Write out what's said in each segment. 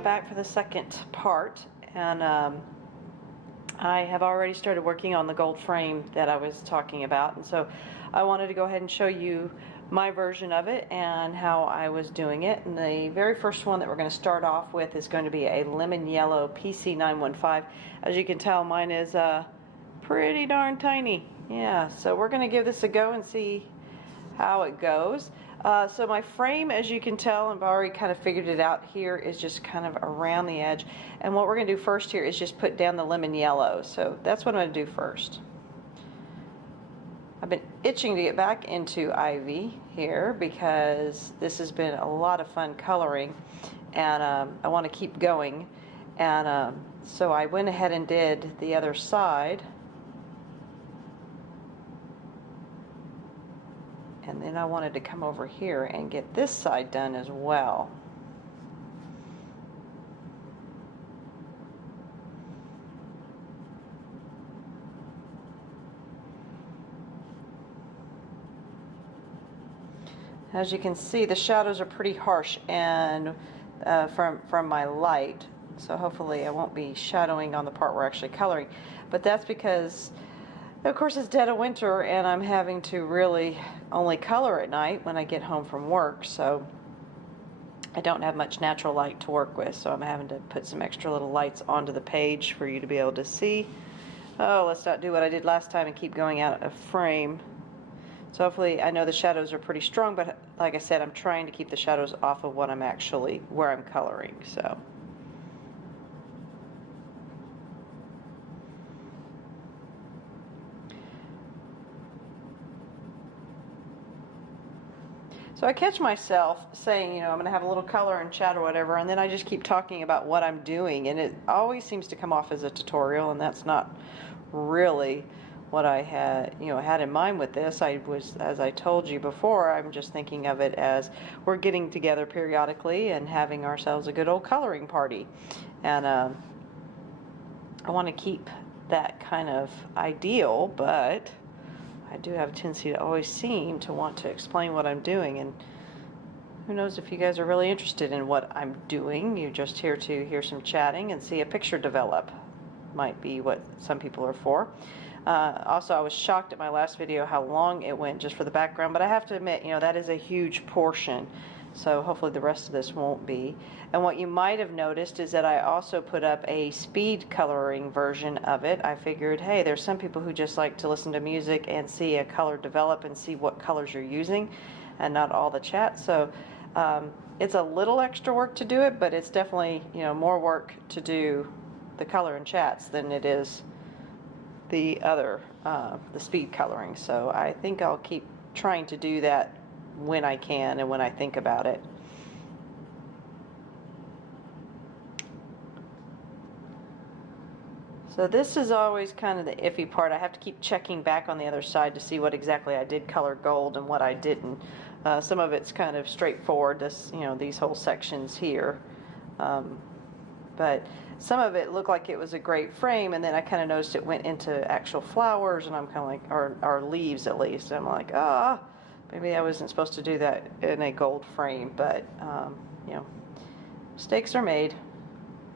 I'm back for the second part, and I have already started working on the gold frame that I was talking about, and so I wanted to go ahead and show you my version of it and how I was doing it. And the very first one that we're going to start off with is going to be a lemon yellow PC915. As you can tell, mine is pretty darn tiny. Yeah, so we're going to give this a go and see how it goes. So my frame, as you can tell, I've already kind of figured it out here, is just kind of around the edge. And what we're going to do first here is just put down the lemon yellow. So that's what I'm going to do first. I've been itching to get back into Ivy here because this has been a lot of fun coloring, and I want to keep going. And so I went ahead and did the other side. And then I wanted to come over here and get this side done as well. As you can see, the shadows are pretty harsh and from my light, so hopefully I won't be shadowing on the part we're actually coloring. But that's because, of course, it's dead of winter and I'm having to really only color at night when I get home from work, so I don't have much natural light to work with, so I'm having to put some extra little lights onto the page for you to be able to see. Oh, let's not do what I did last time and keep going out of frame. So hopefully, I know the shadows are pretty strong, but like I said, I'm trying to keep the shadows off of what I'm actually, where I'm coloring, so. So I catch myself saying, you know, I'm going to have a little color and chat or whatever, and then I just keep talking about what I'm doing, and it always seems to come off as a tutorial, and that's not really what I had, you know, had in mind with this. I was, as I told you before, I'm just thinking of it as we're getting together periodically and having ourselves a good old coloring party, and I want to keep that kind of ideal, but I do have a tendency to always seem to want to explain what I'm doing, and who knows if you guys are really interested in what I'm doing. You're just here to hear some chatting and see a picture develop. Might be what some people are for. Also, I was shocked at my last video how long it went just for the background, but I have to admit, you know, that is a huge portion. So hopefully the rest of this won't be. And what you might have noticed is that I also put up a speed coloring version of it. I figured, hey, there's some people who just like to listen to music and see a color develop and see what colors you're using and not all the chat. So it's a little extra work to do it, but it's definitely, you know, more work to do the color and chats than it is the other, the speed coloring. So I think I'll keep trying to do that when I can and when I think about it. So this is always kind of the iffy part. I have to keep checking back on the other side to see what exactly I did color gold and what I didn't. Some of it's kind of straightforward, this, you know, these whole sections here. But some of it looked like it was a great frame, and then I kind of noticed it went into actual flowers, and I'm kind of like, or leaves at least. And I'm like, maybe I wasn't supposed to do that in a gold frame, but, you know, mistakes are made.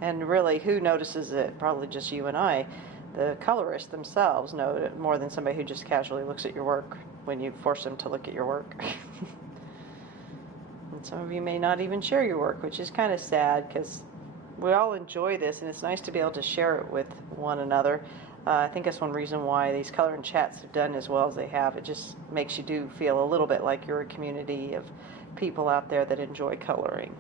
And really, who notices it? Probably just you and I. The colorists themselves know it more than somebody who just casually looks at your work when you force them to look at your work. And some of you may not even share your work, which is kind of sad, because we all enjoy this, and it's nice to be able to share it with one another. I think that's one reason why these color and chats have done as well as they have. It just makes you do feel a little bit like you're a community of people out there that enjoy coloring.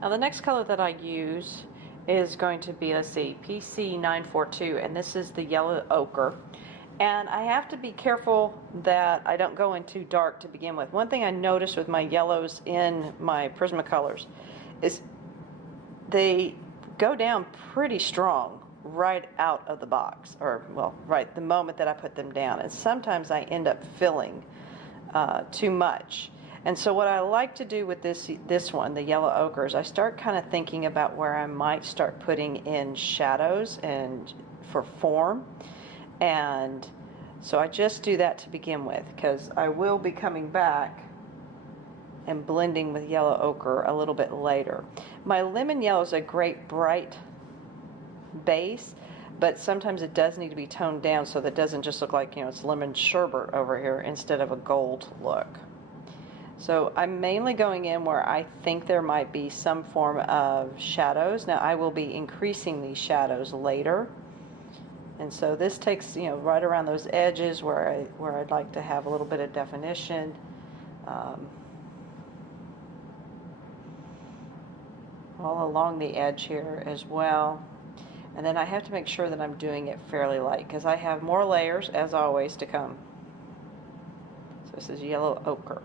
Now the next color that I use is going to be, let's see, PC942, and this is the Yellow Ochre. And I have to be careful that I don't go in too dark to begin with. One thing I noticed with my yellows in my Prismacolors is they go down pretty strong right out of the box, or well, right the moment that I put them down. And sometimes I end up filling too much. And so what I like to do with this one, the Yellow Ochre, is I start kind of thinking about where I might start putting in shadows and for form. And so I just do that to begin with, because I will be coming back and blending with Yellow Ochre a little bit later. My lemon yellow is a great bright base, but sometimes it does need to be toned down so that it doesn't just look like, you know, it's lemon sherbet over here instead of a gold look. So I'm mainly going in where I think there might be some form of shadows. Now I will be increasing these shadows later. And so this takes, you know, right around those edges where I'd like to have a little bit of definition. All along the edge here as well. And then I have to make sure that I'm doing it fairly light, because I have more layers, as always, to come. So this is Yellow Ochre.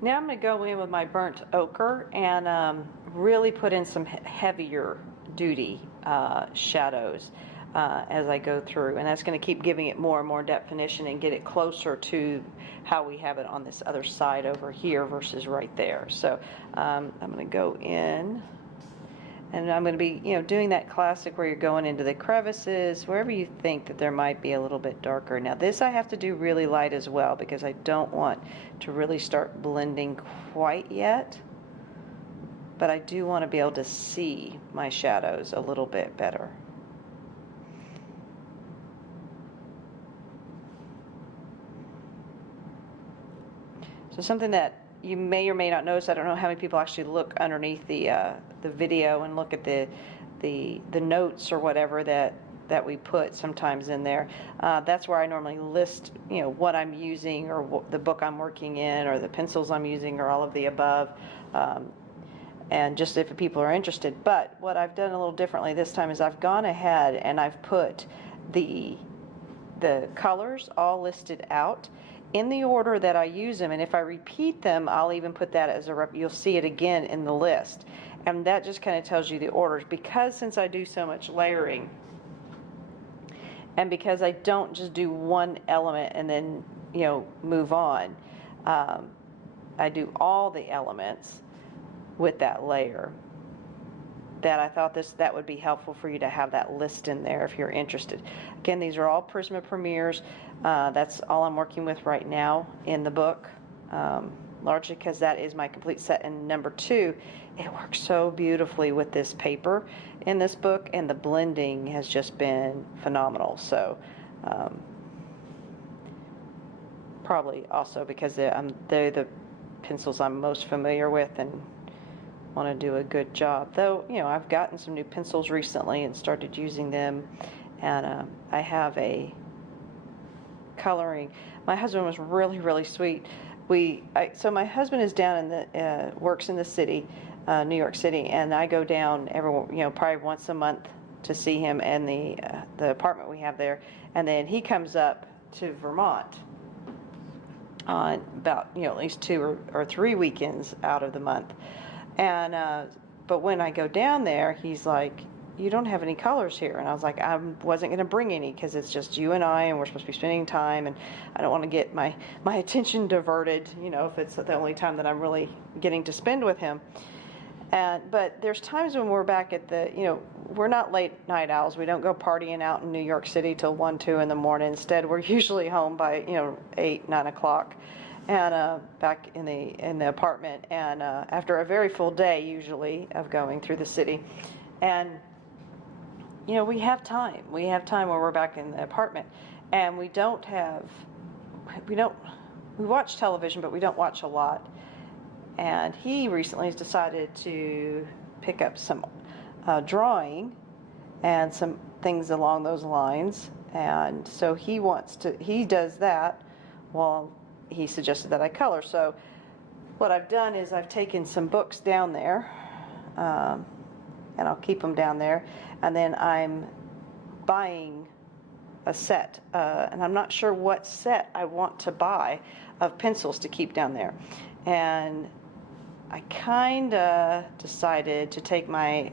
Now I'm going to go in with my Burnt Ochre and really put in some heavier duty shadows as I go through. And that's going to keep giving it more and more definition and get it closer to how we have it on this other side over here versus right there. So I'm going to go in. And I'm going to be, you know, doing that classic where you're going into the crevices, wherever you think that there might be a little bit darker. Now this I have to do really light as well, because I don't want to really start blending quite yet. But I do want to be able to see my shadows a little bit better. So something that you may or may not notice, I don't know how many people actually look underneath the video and look at the notes or whatever that we put sometimes in there. That's where I normally list, you know, what I'm using, or the book I'm working in, or the pencils I'm using, or all of the above, and just if people are interested. But what I've done a little differently this time is I've gone ahead and I've put the colors all listed out in the order that I use them, and if I repeat them, I'll even put that as you'll see it again in the list. And that just kind of tells you the orders, because since I do so much layering, and because I don't just do one element and then, you know, move on, I do all the elements with that layer. That I thought that would be helpful for you to have that list in there if you're interested. Again, these are all Prisma Premiers. That's all I'm working with right now in the book, largely because that is my complete set. And number 2, it works so beautifully with this paper in this book, and the blending has just been phenomenal. So probably also because they're the pencils I'm most familiar with and want to do a good job. Though, I've gotten some new pencils recently and started using them, and I have a coloring. My husband was really, really sweet. So my husband is down in the works in the city, New York City, and I go down probably once a month to see him and the apartment we have there, and then he comes up to Vermont on about at least 2 or 3 weekends out of the month, and but when I go down there, he's like, "You don't have any colors here," and I was like, I wasn't going to bring any because it's just you and I, and we're supposed to be spending time, and I don't want to get my attention diverted, if it's the only time that I'm really getting to spend with him. But there's times when we're back at we're not late night owls. We don't go partying out in New York City till 1, 2 in the morning. Instead, we're usually home by 8, 9 o'clock, and back in the apartment. And after a very full day, usually, of going through the city, and we have time. We have time when we're back in the apartment, and we watch television, but we don't watch a lot. And he recently has decided to pick up some drawing and some things along those lines. And so he does that while he suggested that I color. So what I've done is I've taken some books down there, and I'll keep them down there. And then I'm buying a set, and I'm not sure what set I want to buy of pencils to keep down there. And I kind of decided to take my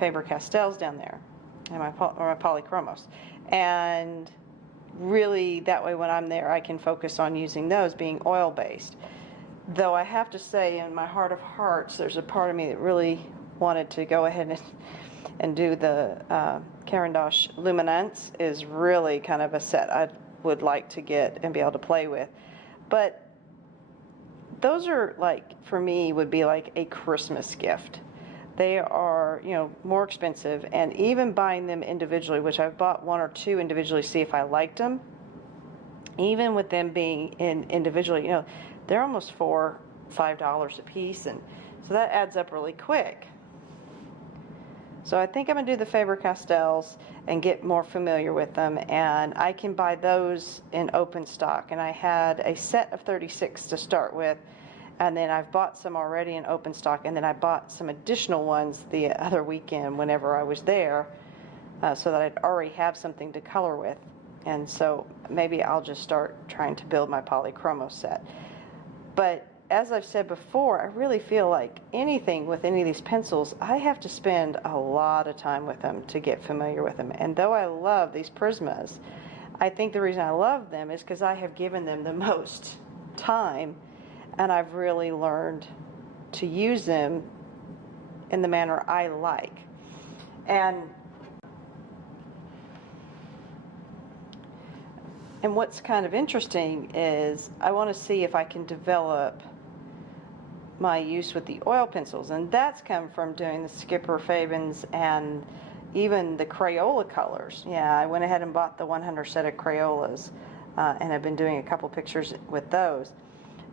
Faber-Castells down there and my polychromos, and really that way when I'm there I can focus on using those being oil based. Though I have to say, in my heart of hearts, there's a part of me that really wanted to go ahead and do the Caran d'Ache Luminance. Is really kind of a set I would like to get and be able to play with. But those are, for me, would be like a Christmas gift. They are, more expensive, and even buying them individually, which I've bought 1 or 2 individually to see if I liked them, even with them being individually, they're almost $4, $5 a piece, and so that adds up really quick. So I think I'm going to do the Faber-Castells and get more familiar with them, and I can buy those in open stock. And I had a set of 36 to start with, and then I've bought some already in open stock, and then I bought some additional ones the other weekend whenever I was there, so that I'd already have something to color with. And so maybe I'll just start trying to build my polychromo set. But as I've said before, I really feel like anything with any of these pencils, I have to spend a lot of time with them to get familiar with them. And though I love these Prismas, I think the reason I love them is because I have given them the most time, and I've really learned to use them in the manner I like. And what's kind of interesting is I want to see if I can develop my use with the oil pencils, and that's come from doing the Skipper Fabens and even the Crayola colors. Yeah, I went ahead and bought the 100 set of Crayolas, and I've been doing a couple pictures with those.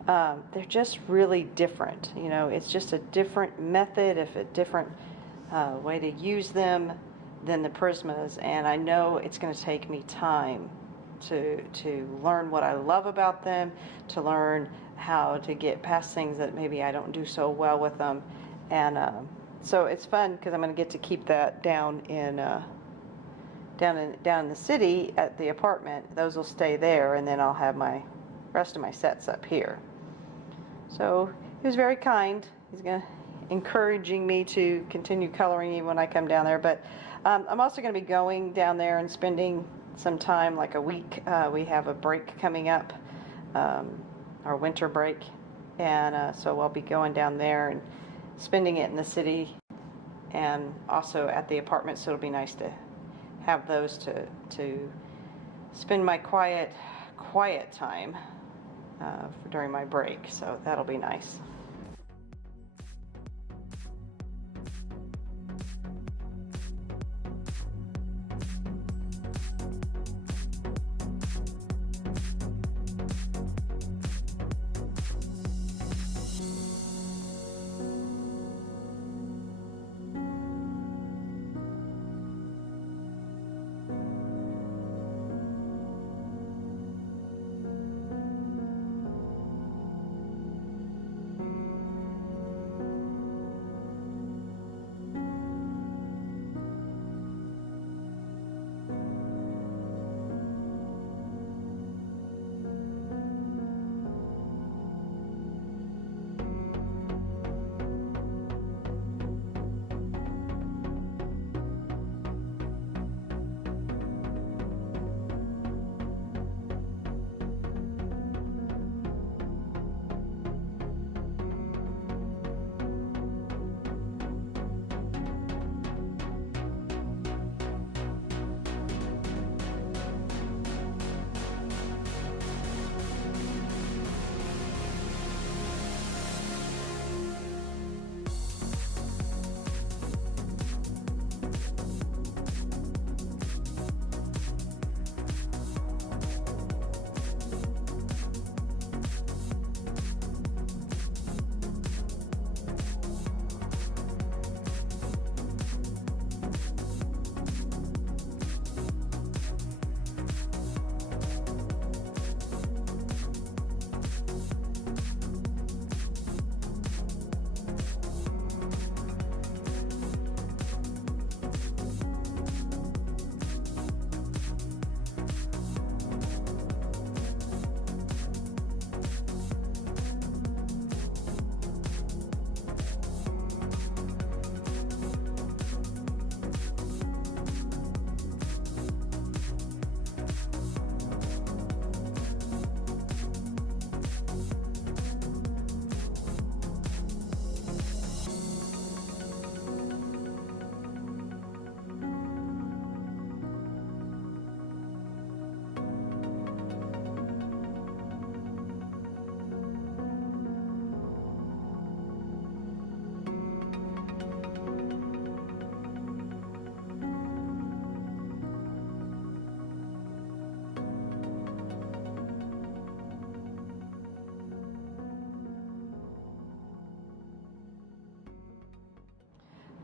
They're just really different. It's just a different method, a different way to use them than the Prismas, and I know it's going to take me time to learn what I love about them, to learn how to get past things that maybe I don't do so well with them. And so it's fun because I'm going to get to keep that down in the city at the apartment. Those will stay there, and then I'll have my rest of my sets up here. So he was very kind. He's encouraging me to continue coloring even when I come down there. But I'm also going to be going down there and spending some time, like a week. We have a break coming up, our winter break, and so I'll be going down there and spending it in the city and also at the apartment. So it'll be nice to have those to spend my quiet time during my break. So that'll be nice.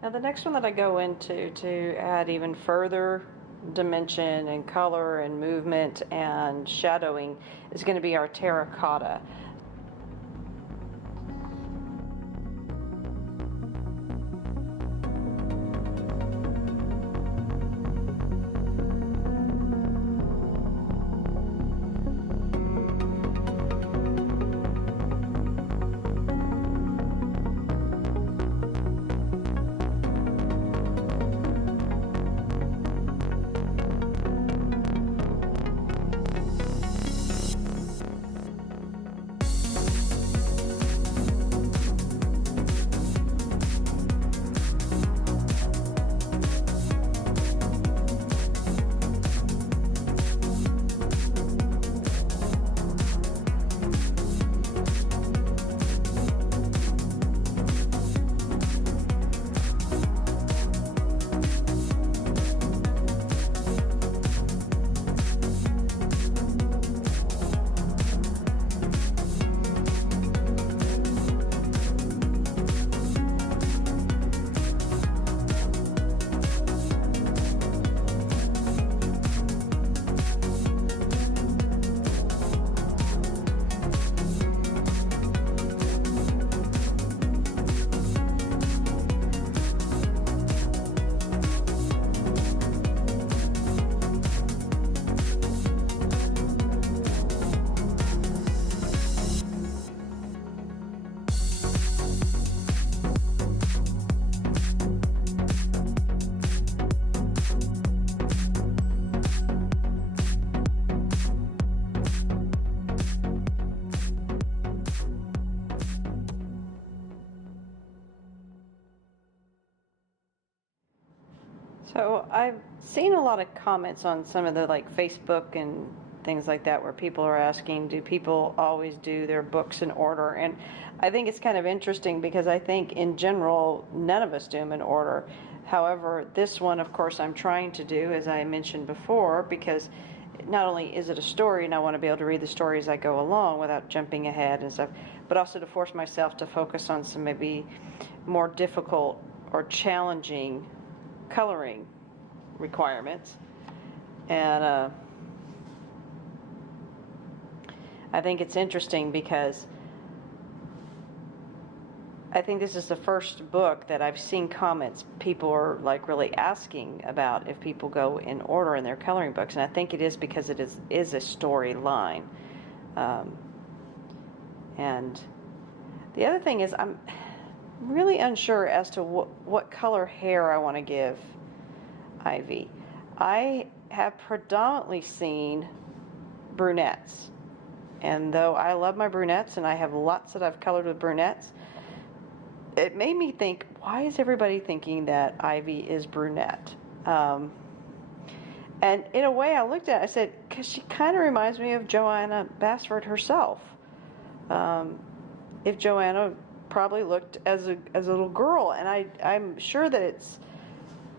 Now the next one that I go into to add even further dimension and color and movement and shadowing is going to be our Terra Cotta. So I've seen a lot of comments on some of the like Facebook and things like that where people are asking, do people always do their books in order? And I think it's kind of interesting because I think in general, none of us do them in order. However, this one, of course, I'm trying to do, as I mentioned before, because not only is it a story and I want to be able to read the story as I go along without jumping ahead and stuff, but also to force myself to focus on some maybe more difficult or challenging coloring requirements. And I think it's interesting because I think this is the first book that I've seen comments. People are like really asking about if people go in order in their coloring books, and I think it is because it is a storyline. And the other thing is I'm really unsure as to what color hair I want to give Ivy. I have predominantly seen brunettes, and though I love my brunettes and I have lots that I've colored with brunettes, it made me think, why is everybody thinking that Ivy is brunette? And in a way I looked at it, I said, because she kind of reminds me of Johanna Basford herself. If Johanna probably looked as a little girl, and I'm sure that it's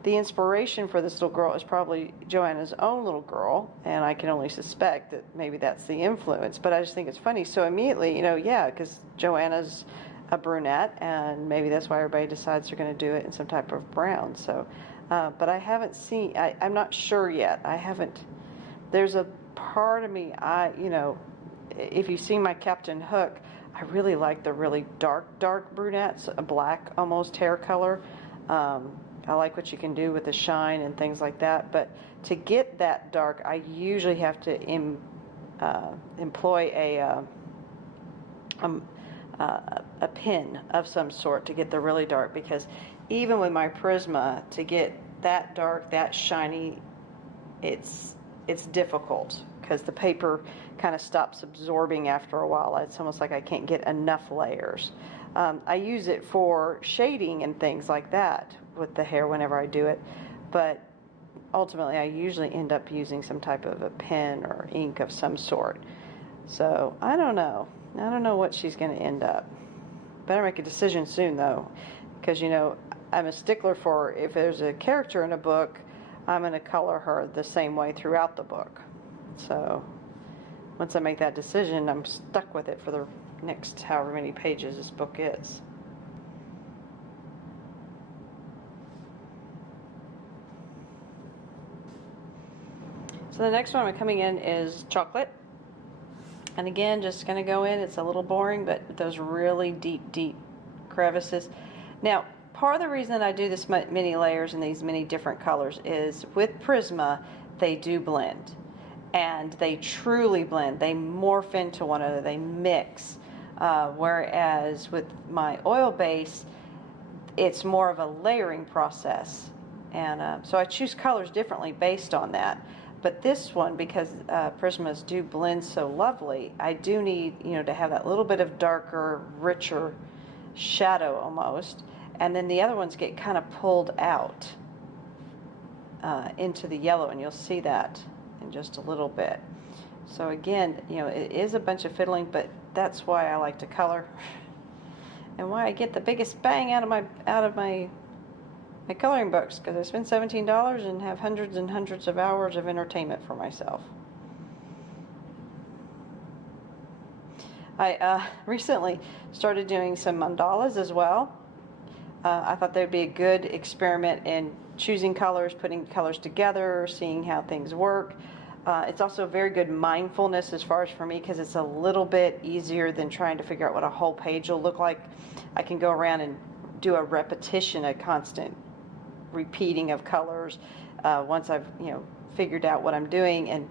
the inspiration for this little girl is probably Johanna's own little girl, and I can only suspect that maybe that's the influence, but I just think it's funny. So immediately, yeah, because Johanna's a brunette, and maybe that's why everybody decides they're going to do it in some type of brown. So, but I haven't seen, I'm not sure yet. There's a part of me, if you see my Captain Hook, I really like the really dark brunettes, a black almost hair color. I like what you can do with the shine and things like that. But to get that dark, I usually have to employ a pen of some sort to get the really dark, because even with my Prisma, to get that dark, that shiny, it's difficult because the paper kind of stops absorbing after a while. It's almost like I can't get enough layers. I use it for shading and things like that with the hair whenever I do it, but ultimately I usually end up using some type of a pen or ink of some sort. So I don't know what she's going to end up. Better make a decision soon though, because I'm a stickler for, if there's a character in a book, I'm going to color her the same way throughout the book. So once I make that decision, I'm stuck with it for the next however many pages this book is. So the next one I'm coming in is chocolate. And again, just going to go in. It's a little boring, but those really deep crevices. Now, part of the reason that I do this many layers and these many different colors is with Prisma, they do blend. And they truly blend. They morph into one another. They mix. Whereas with my oil base, it's more of a layering process. And so I choose colors differently based on that. But this one, because Prismas do blend so lovely, I do need, you know, to have that little bit of darker, richer shadow almost. And then the other ones get kind of pulled out into the yellow, and you'll see that in just a little bit. So again, you know, it is a bunch of fiddling, but that's why I like to color, and why I get the biggest bang out of my coloring books, because I spend $17 and have hundreds and hundreds of hours of entertainment for myself. I recently started doing some mandalas as well. I thought they'd be a good experiment in choosing colors, putting colors together, seeing how things work. It's also very good mindfulness as far as for me, because it's a little bit easier than trying to figure out what a whole page will look like. I can go around and do a repetition, a constant repeating of colors once I've, you know, figured out what I'm doing. And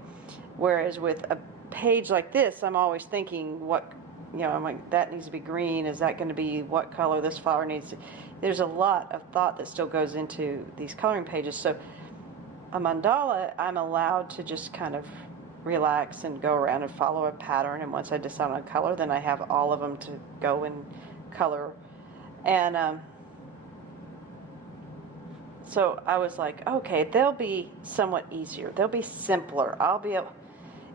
whereas with a page like this, I'm always thinking what, you know, I'm like, that needs to be green. Is that going to be what color this flower needs to? There's a lot of thought that still goes into these coloring pages. So a mandala, I'm allowed to just kind of relax and go around and follow a pattern. And once I decide on a color, then I have all of them to go and color. And so I was like, okay, they'll be somewhat easier. They'll be simpler. I'll be able,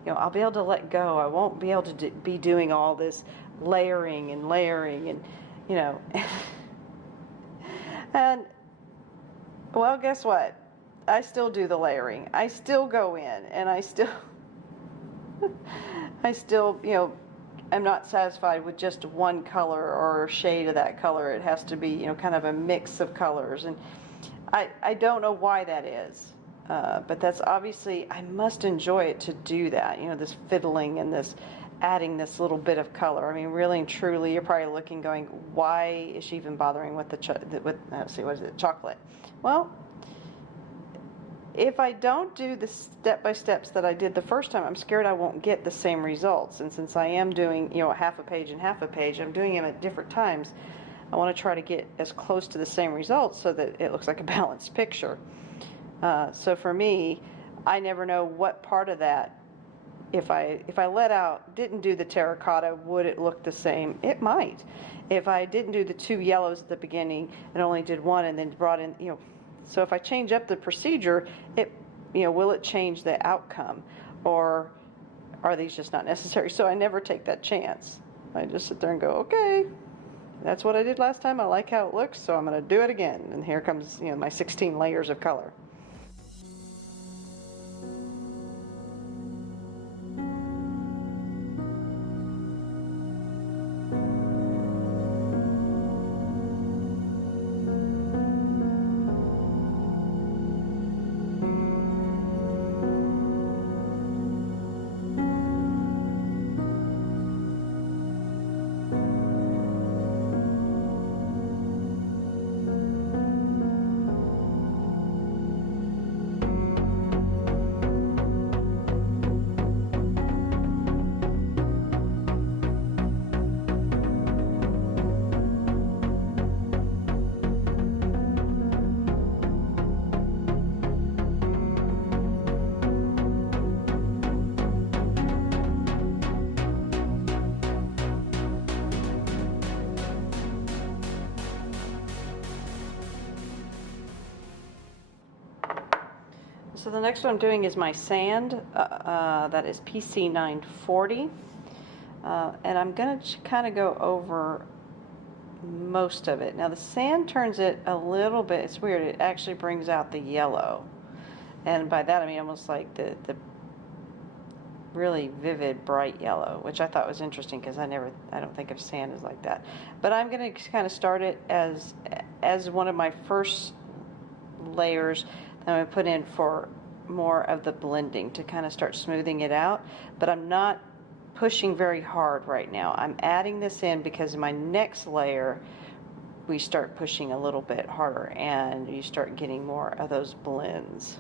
you know, I'll be able to let go. I won't be able to be doing all this layering and, you know. And, well, guess what? I still do the layering. I still go in, and I still, you know, I'm not satisfied with just one color or shade of that color. It has to be, you know, kind of a mix of colors. And I don't know why that is, but that's obviously, I must enjoy it to do that, you know, this fiddling and this adding this little bit of color. I mean, really and truly, you're probably looking going, why is she even bothering with let's see, what is it, chocolate? Well, if I don't do the step-by-steps that I did the first time, I'm scared I won't get the same results. And since I am doing, you know, half a page and half a page, I'm doing them at different times. I want to try to get as close to the same results so that it looks like a balanced picture. So for me, I never know what part of that, if I didn't do the terracotta, would it look the same? It might. If I didn't do the two yellows at the beginning and only did one and then brought in, you know, so if I change up the procedure, you know, will it change the outcome, or are these just not necessary? So I never take that chance. I just sit there and go, okay, that's what I did last time. I like how it looks, so I'm going to do it again. And here comes, you know, my 16 layers of color. So the next one I'm doing is my sand, that is PC 940, and I'm going to kind of go over most of it. Now the sand turns it a little bit, it's weird, it actually brings out the yellow, and by that I mean almost like the really vivid bright yellow, which I thought was interesting because I don't think of sand as like that. But I'm going to kind of start it as one of my first layers that I'm going to put in for more of the blending to kind of start smoothing it out, but I'm not pushing very hard right now. I'm adding this in because in my next layer we start pushing a little bit harder and you start getting more of those blends.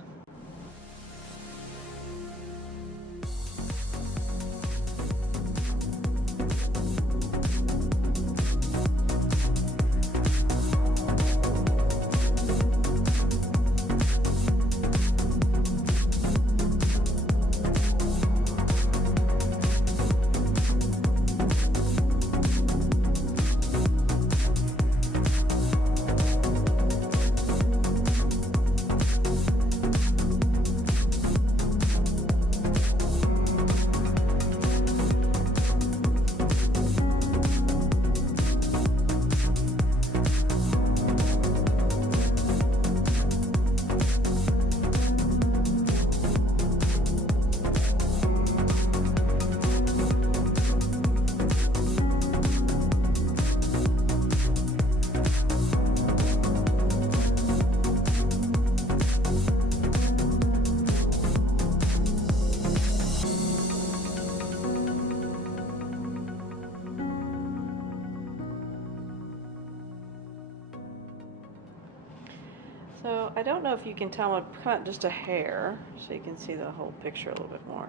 So I don't know if you can tell, I'm cut just a hair so you can see the whole picture a little bit more.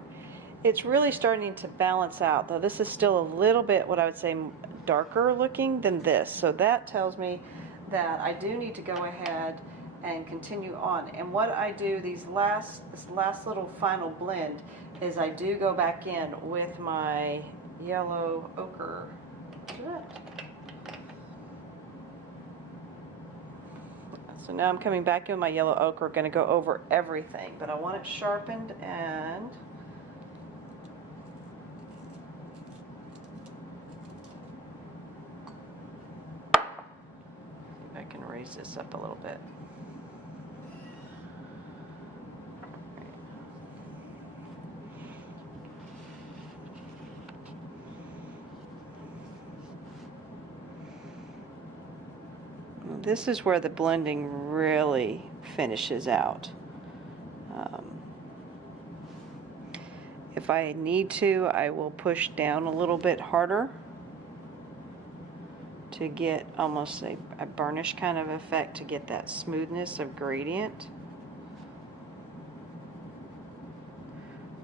It's really starting to balance out, though this is still a little bit what I would say darker looking than this. So that tells me that I do need to go ahead and continue on. And what I do this last little final blend is I do go back in with my yellow ochre. So now I'm coming back in with my yellow ochre. We're going to go over everything, but I want it sharpened and see if I can raise this up a little bit. This is where the blending really finishes out. If I need to, I will push down a little bit harder to get almost a burnish kind of effect, to get that smoothness of gradient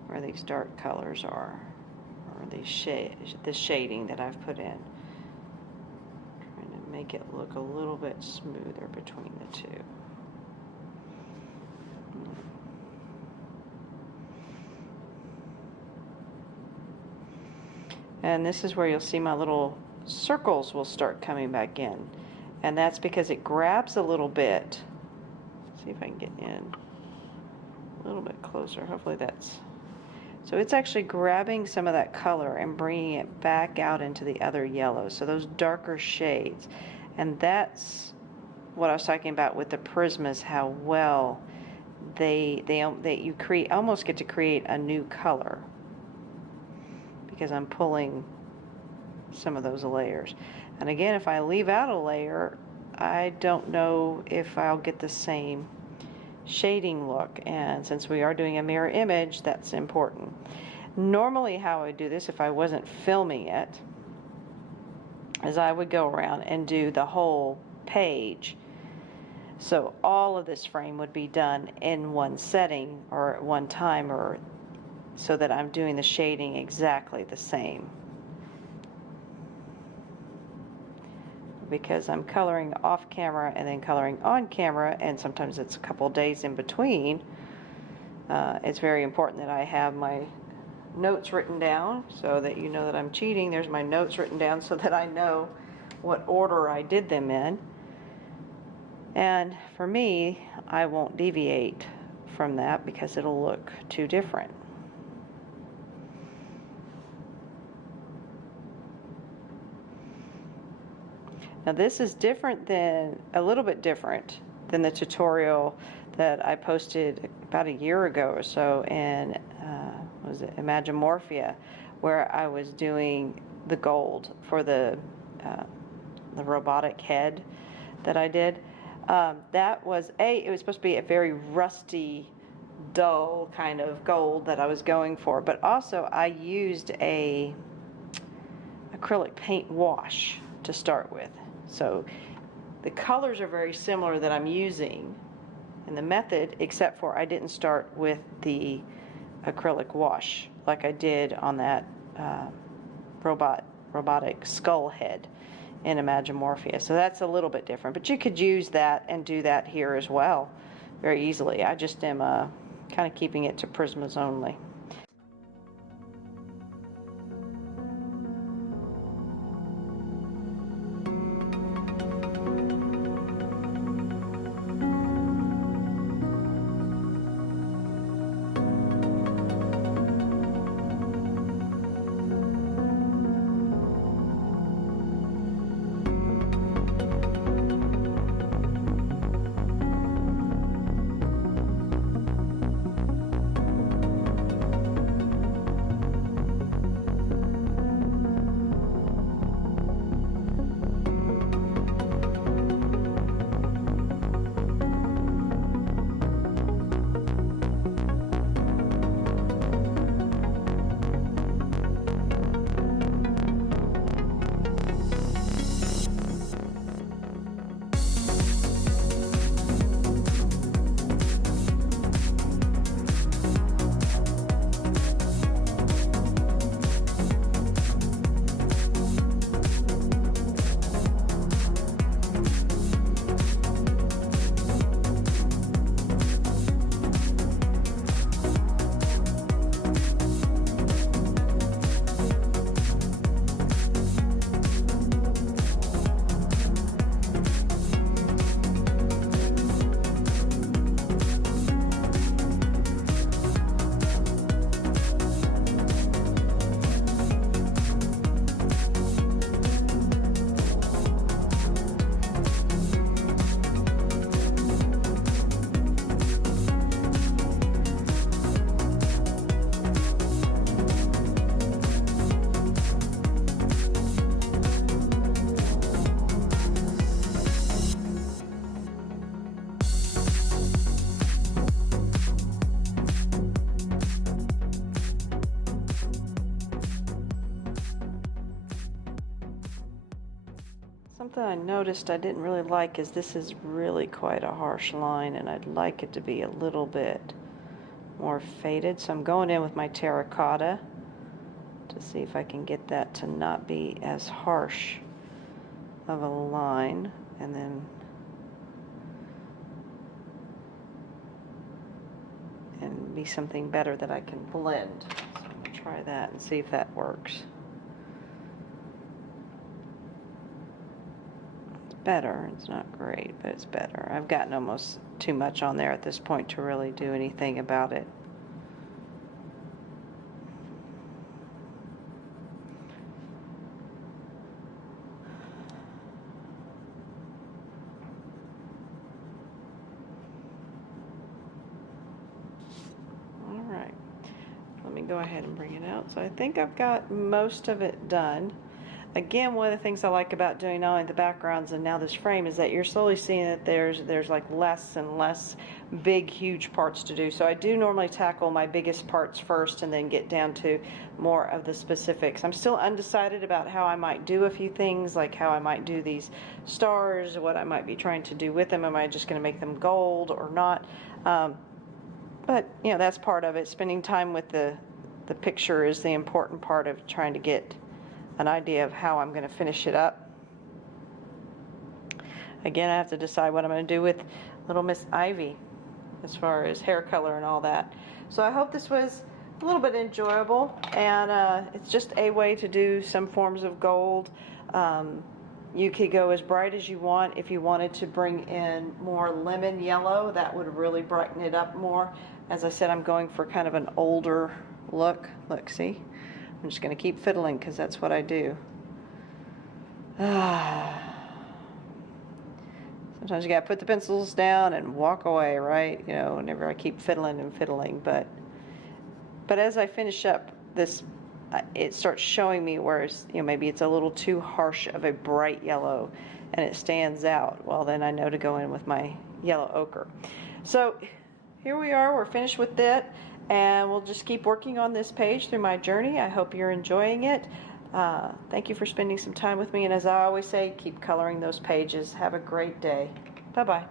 where these dark colors are, or the shading that I've put in. Make it look a little bit smoother between the two. And this is where you'll see my little circles will start coming back in. And that's because it grabs a little bit. Let's see if I can get in a little bit closer. Hopefully that's... So it's actually grabbing some of that color and bringing it back out into the other yellows, so those darker shades. And that's what I was talking about with the Prismas, how well you create, almost get to create a new color because I'm pulling some of those layers. And again, if I leave out a layer, I don't know if I'll get the same shading look, and since we are doing a mirror image, that's important. Normally how I would do this if I wasn't filming it is I would go around and do the whole page, so all of this frame would be done in one setting or at one time, or so that I'm doing the shading exactly the same, because I'm coloring off camera and then coloring on camera, and sometimes it's a couple days in between. It's very important that I have my notes written down so that you know that I'm cheating. There's my notes written down so that I know what order I did them in. And for me, I won't deviate from that because it'll look too different. Now this is different than, a little bit different than the tutorial that I posted about a year ago or so in, was it Imagimorphia, where I was doing the gold for the robotic head that I did. That was it was supposed to be a very rusty dull kind of gold that I was going for. But also I used a acrylic paint wash to start with. So the colors are very similar that I'm using in the method, except for I didn't start with the acrylic wash like I did on that robotic skull head in Imagimorphia. So that's a little bit different, but you could use that and do that here as well very easily. I just am kind of keeping it to Prismas only. Something I noticed I didn't really like is this is really quite a harsh line, and I'd like it to be a little bit more faded. So I'm going in with my Terra Cotta to see if I can get that to not be as harsh of a line, and then be something better that I can blend. So I'm going to try that and see if that works. Better. It's not great, but it's better. I've gotten almost too much on there at this point to really do anything about it. All right, let me go ahead and bring it out. So I think I've got most of it done. Again, one of the things I like about doing not only the backgrounds and now this frame is that you're slowly seeing that there's like less and less big, huge parts to do. So I do normally tackle my biggest parts first and then get down to more of the specifics. I'm still undecided about how I might do a few things, like how I might do these stars, what I might be trying to do with them. Am I just going to make them gold or not? But, you know, that's part of it. Spending time with the picture is the important part of trying to get an idea of how I'm going to finish it up. Again, I have to decide what I'm going to do with little Miss Ivy as far as hair color and all that. So I hope this was a little bit enjoyable, and it's just a way to do some forms of gold. You could go as bright as you want. If you wanted to bring in more lemon yellow, that would really brighten it up more. As I said, I'm going for kind of an older look. Look, see? I'm just going to keep fiddling because that's what I do. Sometimes you got to put the pencils down and walk away, right? You know, whenever I keep fiddling and fiddling. But as I finish up this, it starts showing me where it's, you know, maybe it's a little too harsh of a bright yellow and it stands out. Well, then I know to go in with my yellow ochre. So here we are. We're finished with it, and we'll just keep working on this page through my journey. I hope you're enjoying it. Thank you for spending some time with me, and as I always say, keep coloring those pages. Have a great day. Bye-bye.